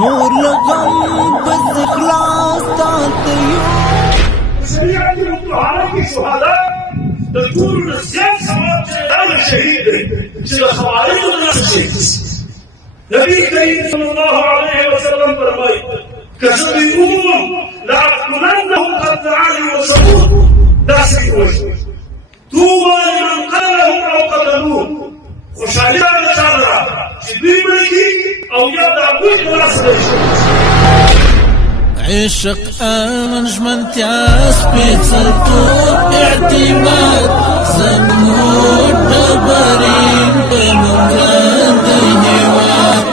نور لغم بس اخلاص تاتيو شریعت مطهره کی شهدا د ټول زیات ثواب چې شهید دی چې د خوارجو نه شهید نبی کریم صلی الله علیه وسلم فرمایي کذب امم لا تكوننهم قد تعالوا وصمود داسې وشو طوبى لمن قتلهم او قتلوه خوشحالي هغه چا لره چې دوی مړه کي او یا د هغوی په لاس راشي عشق امن ژمنتیا سپېڅلتوب اعتماد زموږ ډبرین په موږ د هېواد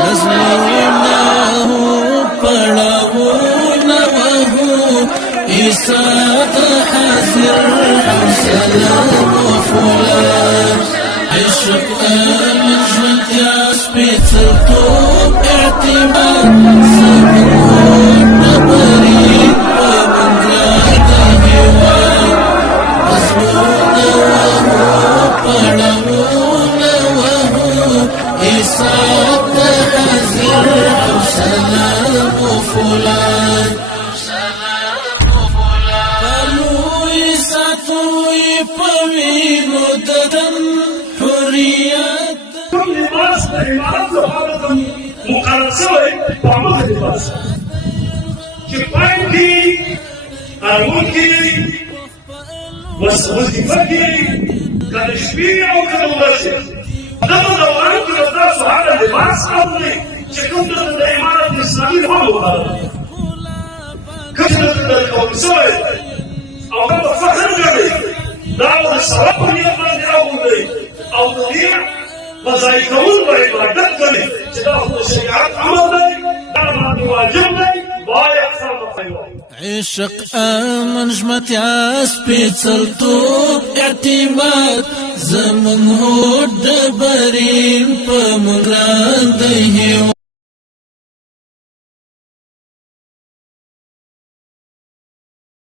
مظلومونه پړاوونه وهو عیسی د حاضر حوصله وفولاد عشق امن ژمنتیا سپېڅلتوب اعتماد مقرر شوی په عمل لباس چې پاین کې هارمون کې وظیفه کې کله شپې او کله ورځې دغه دوران کې تاسو هغه لباس اخلئ چې کوم د امارت اسلامي هم وغواړي کوم د قوم شوی او هغه فخر ګڼي دا د ثواب په نیت باندې راوړي او د دې وظایف کول به عبادت ګڼي چې دا خو شریعت امر دی دا باندې واجب دی باید سره کوي عشق امن ژمنتیا سپېڅلتوب اعتماد زموږ هوډ ډبرین په موږ د هېواد